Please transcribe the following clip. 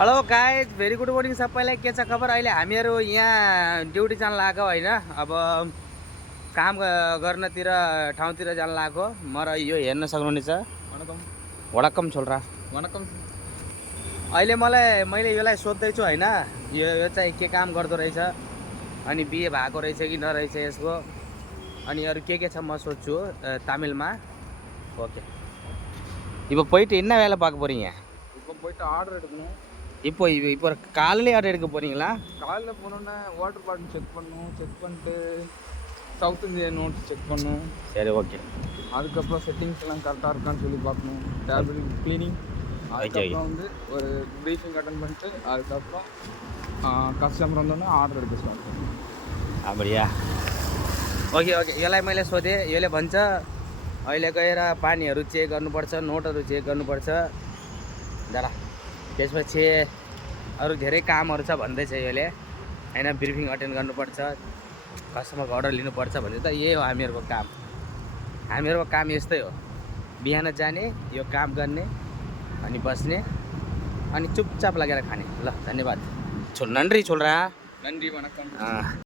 Hello guys, very good morning सबैलाई। के छ खबर? अहिले हामीहरू यहाँ ड्युटी जान लागेको होइन, अब काम गर्नतिर ठाउँतिर जान लागेको। म र यो हेर्न सक्नुहुनेछ। वडक्कम छोल्रा वनकम। अहिले मैले यसलाई सोध्दैछु होइन, यो चाहिँ के काम गर्दो रहेछ, अनि बिहे भएको रहेछ कि नरहेछ यसको, अनि अरू के छ म सोध्छु तमिलमा। ஓகே, இப்போ போயிட்டு என்ன வேலை பார்க்க போகிறீங்க? இப்போ போயிட்டு ஆர்டர் எடுக்கணும். இப்போ காலையிலே ஆர்டர் எடுக்க போகிறீங்களா? காலையில் போனோன்னே வாட்டர் பாட்டில் செக் பண்ணணும். செக் பண்ணிட்டு சவுத் இந்தியன் நோட்ஸ் செக் பண்ணணும். சரி, ஓகே. அதுக்கப்புறம் செட்டிங்ஸ் எல்லாம் கரெக்டாக இருக்கான்னு சொல்லி பார்க்கணும். Tablet cleaning. அதுக்கப்புறம் வந்து ஒரு ப்ரீஃபிங் அட்டன் பண்ணிட்டு அதுக்கப்புறம் கஸ்டமர் வந்தோடனே ஆர்டர் எடுக்க ஸ்டார்ட் பண்ணணும். அப்படியா? ओके ओके, यसलाई मैले सोधेँ, यसले भन्छ अहिले गएर पानीहरू चेक गर्नुपर्छ, नोटहरू चेक गर्नुपर्छ जरा, त्यसपछि अरू धेरै कामहरू छ भन्दैछ यसले होइन। ब्रिफिङ अटेन्ड गर्नुपर्छ, कस्टमरको अर्डर लिनुपर्छ भन्दै त। यही हो हामीहरूको काम। हामीहरूको काम यस्तै हो, बिहान जाने, यो काम गर्ने, अनि बस्ने, अनि चुपचाप लागेर खाने। ल, धन्यवाद। नन्री छोल्रा। நன்றி, வணக்கம்.